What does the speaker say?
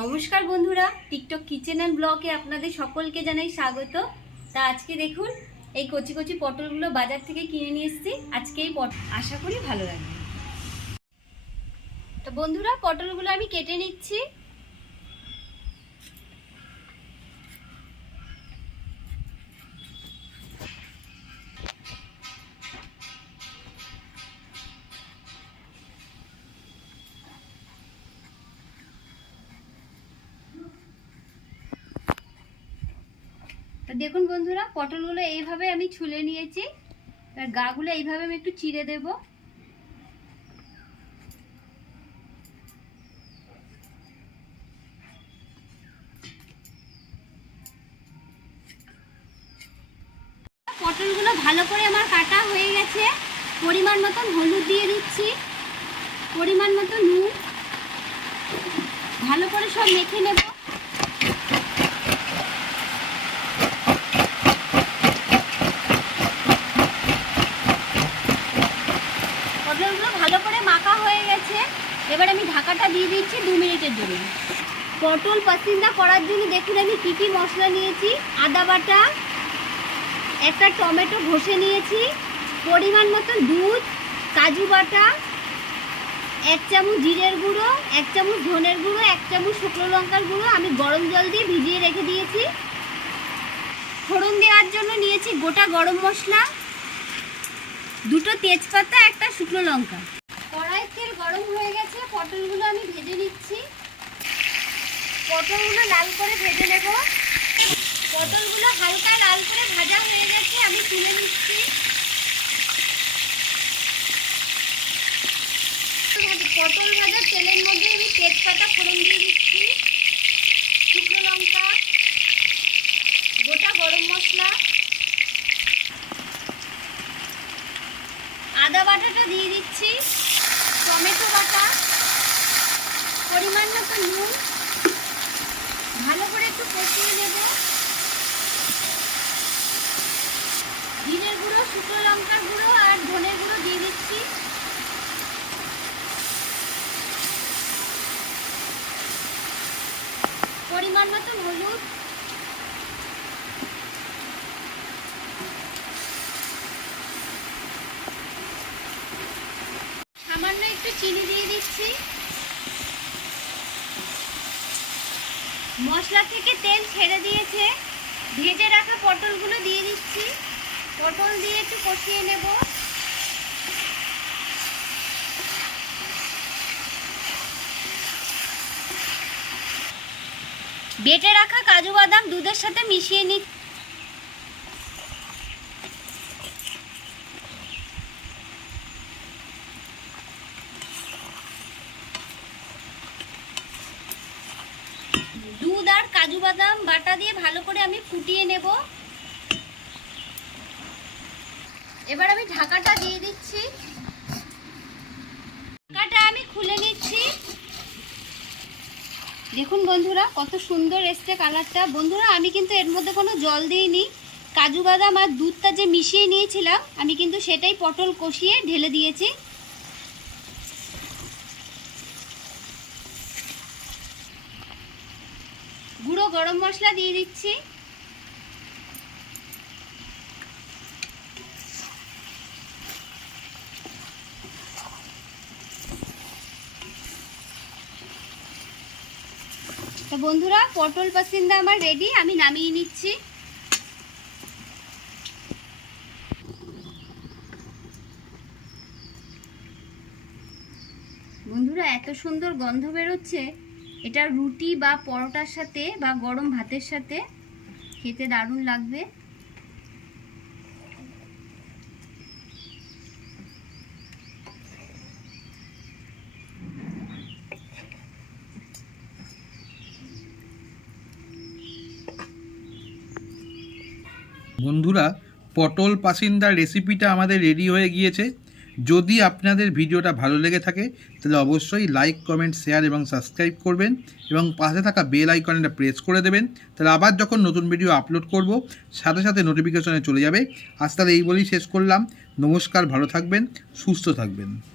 নমস্কার বন্ধুরা, TikTok kitchen and ব্লগে আপনাদের সকলকে জানাই স্বাগত। তা আজকে দেখুন, এই কচি কচি পটলগুলো বাজার থেকে কিনে নিয়ে এসেছি। আজকে এই পট আশা করি ভালো লাগবে। তো বন্ধুরা, পটলগুলো আমি কেটে নিচ্ছি। দেখুন বন্ধুরা, পটলগুলো এইভাবে আমি ছুলে নিয়েছি। আর গাগুলো এইভাবে আমি একটু চিড়ে দেব। পটলগুলো ভালো করে আমার কাটা হয়ে গেছে। পরিমাণ মতন হলুদ দিয়ে দিচ্ছি। পরিমাণ মতো নুন। ভালো করে সব মেখে নেব। পটলগুলো ভালো করে মাখা হয়ে গেছে। এবার আমি ঢাকাটা দিয়ে দিচ্ছি দু মিনিটের জন্য। পটল পাসিন্দা করার জন্য দেখুন আমি কী কী মশলা নিয়েছি। আদা বাটা, একটা টমেটো ঘষে নিয়েছি। পরিমাণ মতো দুধ, কাজু বাটা, এক চামচ জিরের গুঁড়ো, এক চামচ ধনের গুঁড়ো, এক চামচ শুকনো লঙ্কার গুঁড়ো আমি গরম জল দিয়ে ভিজিয়ে রেখে দিয়েছি। ফোড়ন দেওয়ার জন্য নিয়েছি গোটা গরম মশলা। দুটো তেজপাতা, একটা শুকনো লঙ্কা। কড়াই তেল গরম হয়ে গেছে, পটলগুলো আমি ভেজে নিচ্ছি। পটলগুলো লাল করে ভেজে নেব। পটলগুলো হালকা লাল করে ভাজা হয়ে গেছে, আমি তুলে নিচ্ছি। পটল ভাজা তেলের মধ্যে আমি তেজপাতা ফোড়ন দিয়ে দিচ্ছি। শুকনো লঙ্কা, গোটা গরম মশলা। আদা বাটাটা দিয়ে দিচ্ছি, টমেটো বাটা, পরিমাণ মতো নুন, ভালো করে একটু কষিয়ে নেব। জিরের গুঁড়ো, শুকনো লঙ্কার গুঁড়ো আর ধনের গুঁড়ো দিয়ে দিচ্ছি। পরিমাণ মতো হলুদ সামান্য একটু চিনি দিয়ে দিচ্ছি। মশলা থেকে তেল ছেড়ে দিয়েছে। ভেজে রাখা পটলগুলো দিয়ে দিচ্ছি। পটল দিয়ে একটু কষিয়ে নেব। বেটে রাখা কাজু বাদাম দুধের সাথে মিশিয়ে নিচ্ছি দুধ আর কাজু বাদাম বাটা দিয়ে ভালো করে আমি ফুটিয়ে নেব। এবার আমি ঢাকাটা দিয়ে দিচ্ছি। ঢাকাটা আমি খুলে নিচ্ছি। দেখুন বন্ধুরা, কত সুন্দর এসছে কালারটা। বন্ধুরা, আমি কিন্তু এর মধ্যে কোনো জল দিইনি। কাজু বাদাম আর দুধটা যে মিশিয়ে নিয়েছিলাম, আমি কিন্তু সেটাই পটল কষিয়ে ঢেলে দিয়েছি গুঁড়ো গরম মশলা দিয়ে দিচ্ছি। তো বন্ধুরা, পটল পাসিন্দা আমার রেডি আমি নামিয়ে নিচ্ছি। বন্ধুরা, এত সুন্দর গন্ধ বেরোচ্ছে। এটা রুটি বা পরোটার সাথে বা গরম ভাতের সাথে খেতে দারুণ লাগবে। বন্ধুরা, পটল পাসিন্দার রেসিপিটা আমাদের রেডি হয়ে গিয়েছে। যদি আপনাদের ভিডিওটা ভালো লেগে থাকে, তাহলে অবশ্যই লাইক কমেন্ট শেয়ার এবং সাবস্ক্রাইব করবেন এবং পাশে থাকা বেল আইকনটা প্রেস করে দেবেন। তাহলে আবার যখন নতুন ভিডিও আপলোড করব, সাথে সাথে নোটিফিকেশনে চলে যাবে। আজ তাহলে এই বলেই শেষ করলাম। নমস্কার, ভালো থাকবেন, সুস্থ থাকবেন।